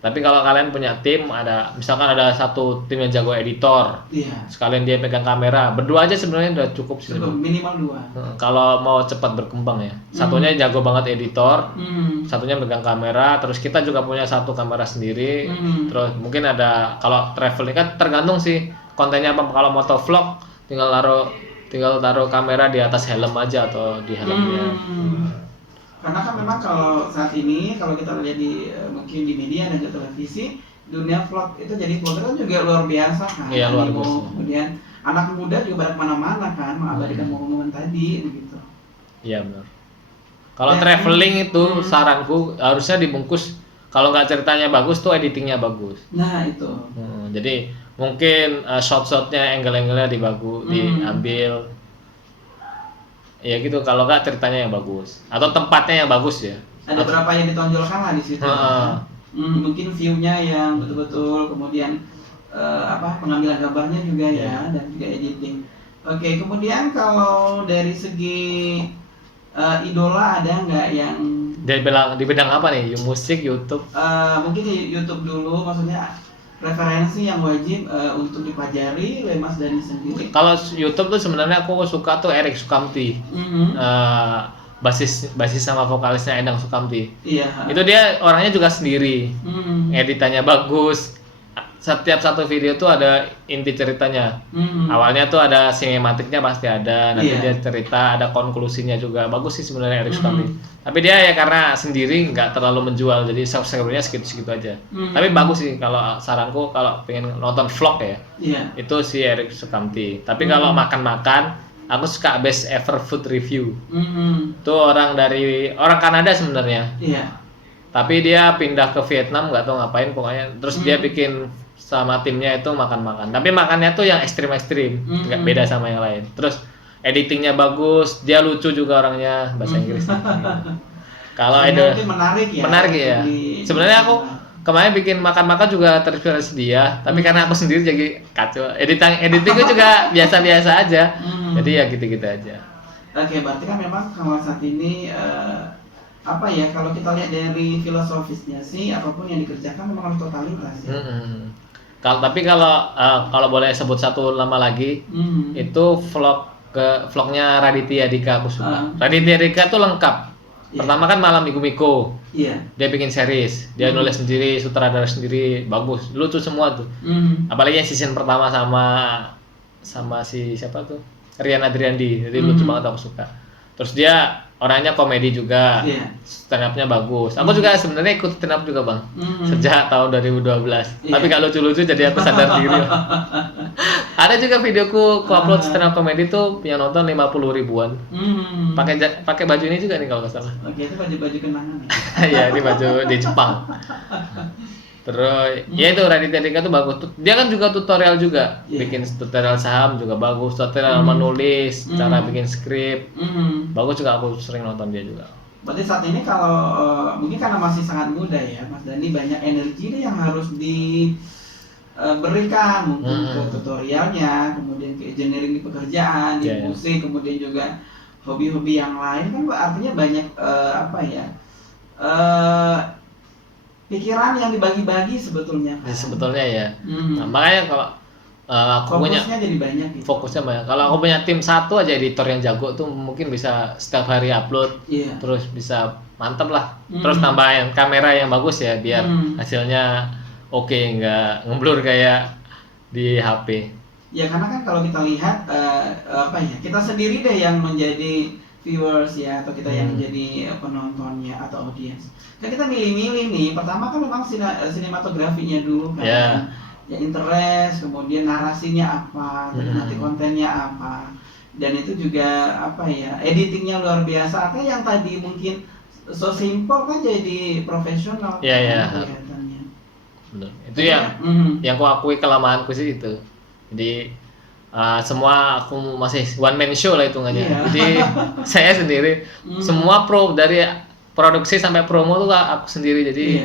Tapi kalau kalian punya tim, misalkan ada satu tim yang jago editor. Iya. Sekalian dia pegang kamera. Berdua aja sebenarnya udah cukup sih. Minimal 2. Kalau mau cepat berkembang ya. Satunya jago banget editor, satunya pegang kamera, terus kita juga punya satu kamera sendiri. Terus mungkin ada kalau traveling kan tergantung sih kontennya apa. Kalau motovlog tinggal taruh kamera di atas helm aja atau di helmnya. Karena kan memang kalau saat ini kalau kita lihat di mungkin di media dan di televisi, dunia vlog itu jadi vlogger kan juga luar biasa kan. Iya, luar biasa. Kemudian anak muda juga pada kemana-mana kan mengabadikan momen-momen tadi gitu. Iya benar. Kalau traveling itu saranku harusnya dibungkus. Kalau nggak ceritanya bagus tuh editingnya bagus. Nah itu. Jadi mungkin shot-shotnya, angle-angle-nya diambil. Ya gitu. Kalau nggak ceritanya yang bagus atau tempatnya yang bagus ya. Ada berapa yang ditonjolkan lah di situ. Mungkin view-nya yang betul-betul, kemudian pengambilan gambarnya juga ya, dan juga editing. Oke, kemudian kalau dari segi idola ada nggak yang di bidang apa nih? Musik, YouTube? Mungkin di YouTube dulu, maksudnya referensi yang wajib untuk dipelajari oleh Mas Dani sendiri. Kalau YouTube tuh sebenarnya aku suka tuh Erik Sukamti, basis sama vokalisnya Endang Sukamti. Iya. Itu dia orangnya juga sendiri, editannya bagus. Setiap satu video tuh ada inti ceritanya. Awalnya tuh ada sinematiknya pasti ada, nanti dia cerita, ada konklusinya juga. Bagus sih sebenarnya Erik Sukamti. Tapi dia ya karena sendiri nggak terlalu menjual, jadi subscribernya segitu-segitu aja. Tapi bagus sih kalau saranku kalau pengen nonton vlog ya, itu si Erik Sukamti. Tapi kalau makan-makan, aku suka Best Ever Food Review. Itu orang Kanada sebenarnya. Tapi dia pindah ke Vietnam nggak tahu ngapain pokoknya. Terus dia bikin sama timnya itu makan-makan. Tapi makannya tuh yang ekstrim-ekstrim, nggak beda sama yang lain. Terus editingnya bagus, dia lucu juga orangnya, bahasa Inggris. Kalau ada menarik ya. Sebenarnya aku kemarin bikin makan-makan juga terinspirasi dia, tapi karena aku sendiri jadi kacau. Editingnya juga biasa-biasa aja. Jadi ya gitu-gitu aja. Oke, berarti kan memang kalau saat ini kalau kita lihat dari filosofisnya sih, apapun yang dikerjakan memang harus totalitas ya. Tapi kalau boleh sebut satu nama lagi, itu vlognya Raditya Dika aku suka. Raditya Dika tuh lengkap. Pertama kan Malam Minggu Miko. Dia bikin series, dia nulis sendiri, sutradara sendiri, bagus, lucu semua tuh. Apalagi yang season pertama sama si siapa tuh? Rian Adriandi, jadi lucu banget aku suka. Terus dia orangnya komedi juga, Iya. stand up-nya bagus. Aku juga sebenarnya ikut stand up juga bang, Mhm. sejak tahun 2012. Iya. Tapi gak lucu-lucu jadi aku sadar diri. Ada juga videoku, ku upload stand up komedi tuh yang nonton 50 ribuan. Mhm. Pakai baju ini juga nih kalau nggak salah. Oke, itu baju-baju kenangan ya. Ya ini baju di Jepang. Terus ya itu Raditya Dika tuh bagus. Dia kan juga tutorial juga, Iya. bikin tutorial saham juga bagus, tutorial menulis, cara bikin skrip. Mhm. Bagus juga, aku sering nonton dia juga. Berarti saat ini kalau mungkin karena masih sangat muda ya, Mas Dani, banyak energi nih yang harus diberikan mungkin ke tutorialnya, kemudian ke engineering di pekerjaan, di Iya, iya. musik, kemudian juga hobi-hobi yang lain kan artinya banyak pikiran yang dibagi-bagi sebetulnya kan. Ya, sebetulnya ya. Mhm. Nah, makanya kalau aku punya Fokusnya jadi banyak gitu. fokusnya banyak. Kalau aku punya tim satu aja editor yang jago tuh mungkin bisa setiap hari upload, Iya. terus bisa mantep lah. Hmm. Terus tambahin kamera yang bagus ya biar hasilnya oke, nggak ngeblur kayak di HP. Ya karena kan kalau kita lihat kita sendiri deh yang menjadi viewers ya, atau kita yang menjadi penontonnya atau audiens. Kan kita milih-milih nih. Pertama kan memang sinematografinya dulu kan. Ya. Ya interest, kemudian narasinya apa, terus nanti kontennya apa. Dan itu juga editingnya luar biasa. Atau yang tadi mungkin so simple kan jadi profesional Iya, iya. kelihatannya. Bener. Itu yang aku akui kelemahanku sih itu. Jadi semua aku masih one man show lah hitungannya. Iya. Jadi saya sendiri semua dari produksi sampai promo tuh aku sendiri. Jadi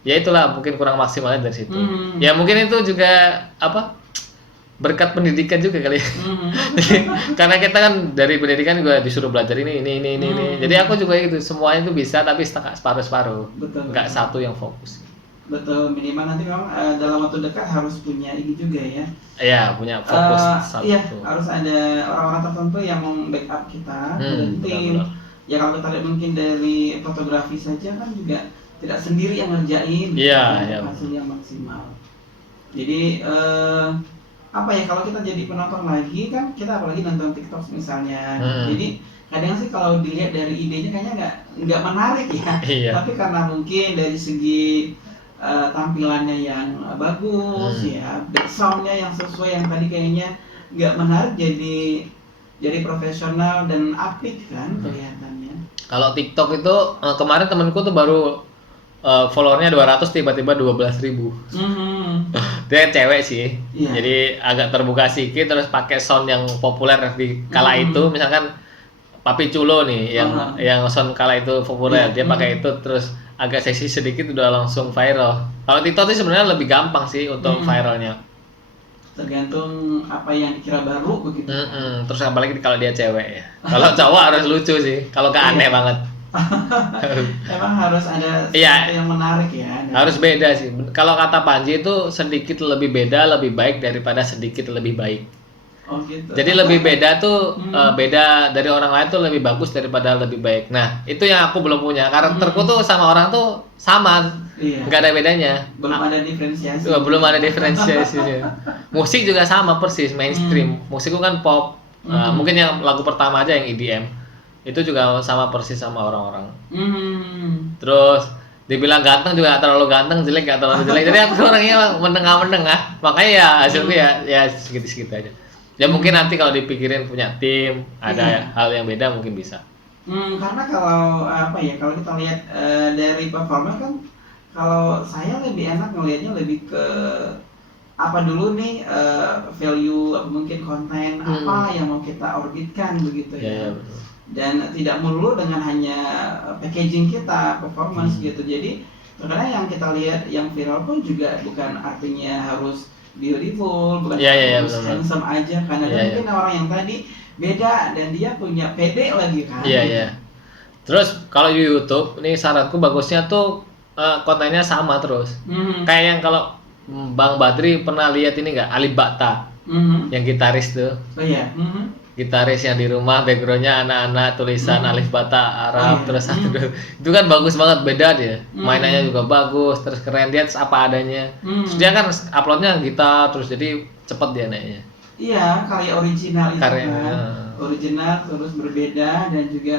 ya itulah mungkin kurang maksimalnya dari situ. Ya mungkin itu juga berkat pendidikan juga kali ya. Karena kita kan dari pendidikan juga disuruh belajar ini. Jadi aku juga gitu, semuanya itu bisa tapi separuh-separuh. Betul. Nggak satu yang fokus. Betul, minimal nanti memang dalam waktu dekat harus punya ini juga ya. Iya, punya fokus satu. Iya, harus ada orang-orang tertentu yang membackup kita, dan tim. benar. Ya kalau kita lihat mungkin dari fotografi saja kan juga tidak sendiri yang ngerjain. Iya, untuk iya. hasil yang maksimal. Jadi kalau kita jadi penonton lagi kan kita apalagi nonton TikTok misalnya. Jadi kadang sih kalau dilihat dari idenya kayaknya nggak menarik ya. Iya. Tapi karena mungkin dari segi tampilannya yang bagus ya, backsoundnya yang sesuai yang tadi kayaknya nggak menarik jadi profesional dan apik kan kelihatannya. Kalau TikTok itu kemarin temenku tuh baru followernya 200 tiba-tiba 12.000. Dia cewek sih, Iya. jadi agak terbuka sedikit terus pakai sound yang populer di kala itu, misalkan Papi Culo nih yang sound kala itu populer, dia pakai itu terus agak seksi sedikit udah langsung viral. Kalau TikTok itu sebenarnya lebih gampang sih untuk viralnya. Tergantung apa yang dikira baru begitu. Terus apalagi kalau dia cewek ya. Kalau cowok harus lucu sih, kalau nggak aneh banget. Emang harus ada Iya. sesuatu yang menarik ya. Harus beda sih. Kalau kata Panji itu sedikit lebih beda lebih baik daripada sedikit lebih baik. Oh gitu. Jadi lebih beda tuh beda dari orang lain tuh lebih bagus daripada lebih baik. Nah itu yang aku belum punya. Karakterku tuh sama orang tuh sama, Iya. nggak ada bedanya. Belum ada diferensiasi. Belum ada diferensiasinya. Musik juga sama persis mainstream. Musikku kan pop. Mungkin yang lagu pertama aja yang EDM itu juga sama persis sama orang-orang. Terus dibilang ganteng juga gak terlalu ganteng, jelek gak terlalu jelek. Jadi aku orangnya menengah-menengah. Makanya ya hasilku ya segitu-segitu aja. Ya mungkin nanti kalau dipikirin punya tim, ada hal yang beda mungkin bisa. Karena kalau kalau kita lihat dari performance kan, kalau saya lebih enak ngelihatnya lebih ke apa dulu nih value mungkin konten apa yang mau kita orbitkan begitu ya. Betul. Dan tidak melulu dengan hanya packaging kita, performance gitu. Jadi terkadang yang kita lihat yang viral pun juga bukan artinya harus beautiful, bukan harus handsome aja, karena mungkin orang yang tadi beda dan dia punya PD lagi kan. Iya. Terus kalau di YouTube, nih saranku bagusnya tuh kontennya sama terus. Kayak yang kalau Bang Badri pernah lihat ini nggak, Alif Bakta, yang gitaris tuh. Oh iya. Gitaris yang di rumah backgroundnya anak-anak tulisan Alif Bata Arab terus itu kan bagus banget, beda dia mainannya juga bagus terus keren, dia apa adanya terus dia kan uploadnya gitar terus jadi cepet dia naiknya. Iya, karya original itu Karya, kan original terus berbeda dan juga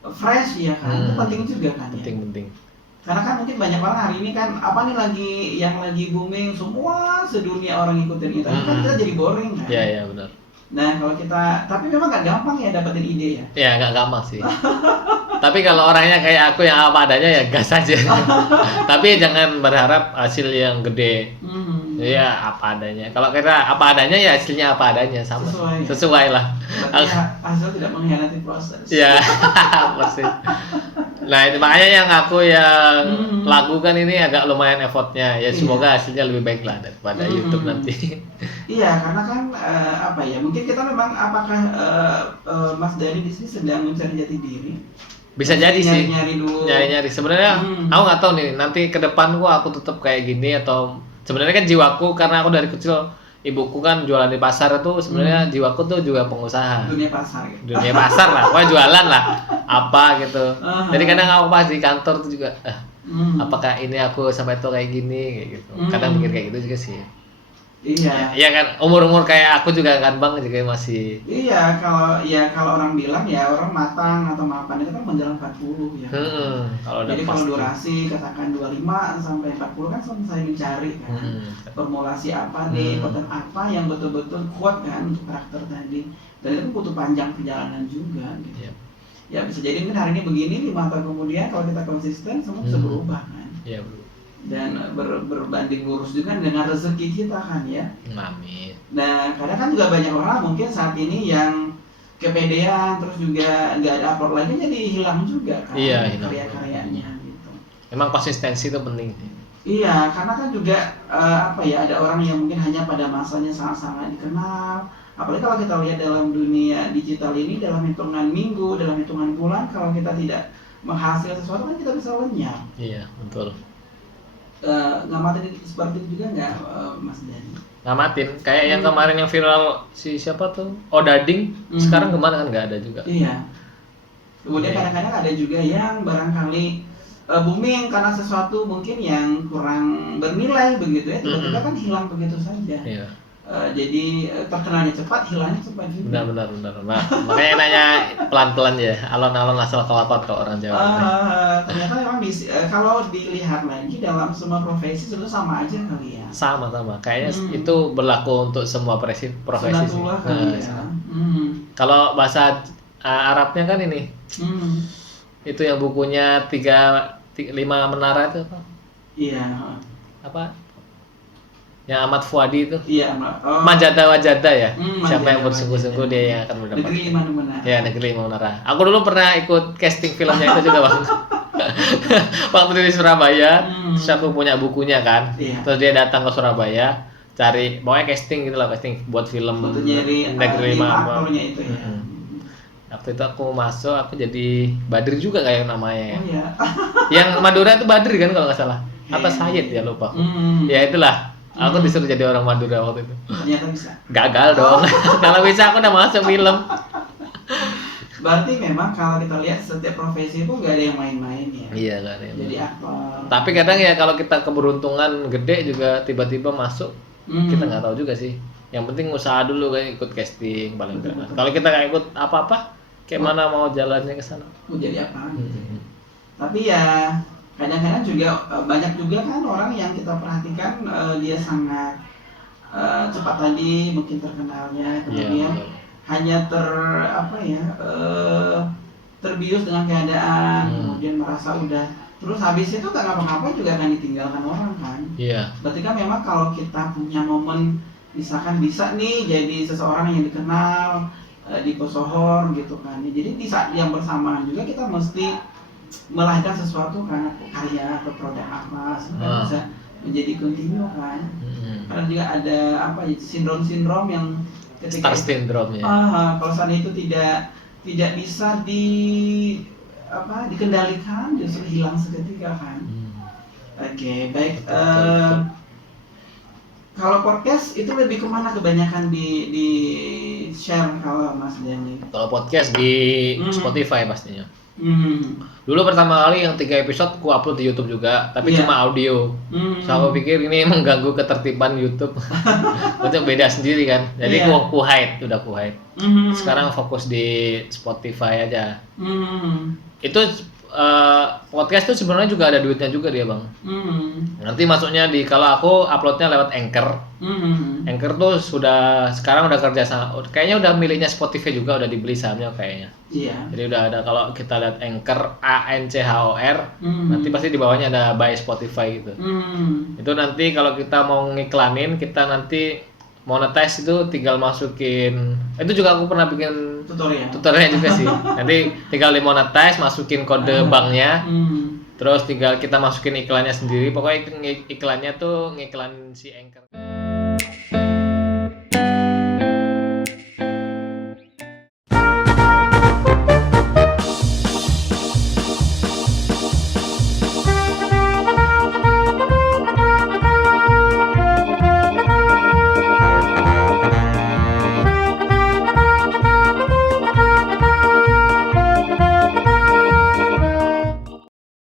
fresh ya kan, itu penting juga kan ya. Penting. Karena kan mungkin banyak orang hari ini kan apa nih yang lagi booming, semua sedunia orang ngikutin itu, kan kita jadi boring kan. Iya benar. Nah kalau kita, tapi memang gak gampang ya dapetin ide ya. Ya nggak gampang sih. Tapi kalau orangnya kayak aku yang apa adanya ya gas aja. Tapi jangan berharap hasil yang gede. Ya apa adanya. Kalau kita apa adanya ya hasilnya apa adanya, sama. Sesuai lah. Berarti hasil tidak mengkhianati proses. Ya persis. Nah itu makanya yang aku yang lakukan ini agak lumayan effortnya. Ya semoga hasilnya lebih baik lah daripada YouTube nanti. Iya, karena kan apa ya? Mungkin kita memang apakah Mas Dhani di sini sedang mencari jati diri? Bisa jadi sih. Nyari-nyari Sebenarnya aku nggak tahu nih nanti ke depan aku tetap kayak gini atau sebenarnya kan jiwaku karena aku dari kecil ibuku kan jualan di pasar itu sebenarnya jiwaku tuh juga pengusaha. Dunia pasar gitu. Dunia pasar lah, pokoknya jualan lah apa gitu. Jadi kadang aku pas di kantor tuh juga apakah ini aku sampai tuh kayak gini kayak gitu. Kadang mikir kayak gitu juga sih. Iya. Iya kan umur kayak aku juga kan Bang juga masih. Iya, kalau orang bilang ya orang matang atau mapan itu kan menjelang 40 ya. Jadi kalau durasi katakan 25 sampai 40 kan selesai mencari kan. Formulasi apa nih, konten apa yang betul-betul kuat kan untuk karakter tadi. Dan itu butuh panjang perjalanan juga gitu. Ya bisa jadi mungkin hari ini begini 5 tahun kemudian kalau kita konsisten semua bisa berubah kan. Iya, dan berbanding lurus juga dengan rezeki kita kan ya. Amin. Nah kadang kan juga banyak orang mungkin saat ini yang kepedean terus juga nggak ada upload lagi jadi hilang juga kan karya-karyanya gitu. Emang konsistensi itu penting sih. Iya karena kan juga apa ya ada orang yang mungkin hanya pada masanya sangat-sangat dikenal. Apalagi kalau kita lihat dalam dunia digital ini dalam hitungan minggu, dalam hitungan bulan kalau kita tidak menghasilkan sesuatu kan kita bisa lenyap. Iya betul. Ngamatin seperti itu juga nggak Mas Dhani? Ngamatin kayak yang kemarin yang viral si siapa tuh Odading sekarang kemana kan nggak ada juga. Iya. Kemudian kadang-kadang ada juga yang barangkali booming karena sesuatu mungkin yang kurang bernilai begitu ya tiba-tiba kan hilang begitu saja. Iya. Jadi terkenalnya cepat, hilangnya cepat juga. Benar. Nah, makanya nanya pelan-pelan ya, alon-alon asal kelakon ke orang Jawa. Ternyata memang kalau dilihat lagi dalam semua profesi sebetulnya sama aja kali ya. Sama, kayaknya itu berlaku untuk semua profesi sih. Kalau bahasa Arabnya kan ini, itu yang bukunya 5 menara itu apa? Iya. Apa? Yang Ahmad Fuadi itu. Iya, Majada Wajada ya. Siapa yang bersungguh-sungguh dia yang akan mendapat. Negeri 5 Menara. Ya, Negeri 5 Menara. Aku dulu pernah ikut casting filmnya itu juga, Bang. Waktu di Surabaya, terus aku punya bukunya kan. Iya. Terus dia datang ke Surabaya, cari pokoknya casting gitu lah, casting buat film Negeri 5 aktornya itu ya. Waktu itu aku masuk, aku jadi Badri juga kayak namanya ya. Oh iya. Yang Madura itu Badri kan kalau nggak salah. Apa Sayyid ya lupa aku. Ya itulah. Aku disuruh jadi orang Madura waktu itu. Ternyata bisa. Gagal dong. Kalau bisa aku udah masuk film. Berarti memang kalau kita lihat setiap profesi pun nggak ada yang main-main ya. Iya nggak ada yang jadi aktor. Tapi kadang ya kalau kita keberuntungan gede juga tiba-tiba masuk, kita nggak tahu juga sih. Yang penting usaha dulu kayak ikut casting paling enggak. Kalau kita nggak ikut apa-apa, kayak mana mau jalannya ke sana? Mau jadi apa? Tapi ya kadang-kadang juga banyak juga kan orang yang kita perhatikan dia sangat cepat tadi mungkin terkenalnya kemudian hanya terbius dengan keadaan kemudian merasa udah terus habis itu nggak ngapa-ngapa juga akan ditinggalkan orang kan. Berarti kan memang kalau kita punya momen misalkan bisa nih jadi seseorang yang dikenal di pesohor gitu kan, jadi di saat yang bersamaan juga kita mesti melahirkan sesuatu kan, karya atau produk apa supaya bisa menjadi kontinu kan. Karena juga ada sindrom yang ketika Star syndrome ya. Kalau saat itu tidak bisa dikendalikan justru hilang seketika kan. Oke, baik. Kalau podcast itu lebih kemana kebanyakan di share kalau Mas Dhani? Kalau podcast di Spotify pastinya. Dulu pertama kali yang 3 episode ku upload di YouTube juga, tapi Iya. cuma audio. So aku pikir ini mengganggu ketertiban YouTube. Itu beda sendiri kan. Jadi Iya. ku hide, udah ku hide. Sekarang fokus di Spotify aja. Itu podcast tuh sebenarnya juga ada duitnya juga dia, Bang. Nanti masuknya di, kalau aku uploadnya lewat Anchor. Anchor tuh sekarang udah kerja sama, kayaknya udah miliknya Spotify juga, udah dibeli sahamnya kayaknya. Iya. Jadi udah ada, kalau kita lihat Anchor, ANCHOR, nanti pasti di bawahnya ada by Spotify gitu. Itu nanti kalau kita mau ngiklanin, kita nanti monetize itu tinggal masukin, itu juga aku pernah bikin tutorialnya juga sih. Nanti tinggal dimonetize, masukin kode banknya, terus tinggal kita masukin iklannya sendiri. Pokoknya iklannya tuh ngiklan si Anchor.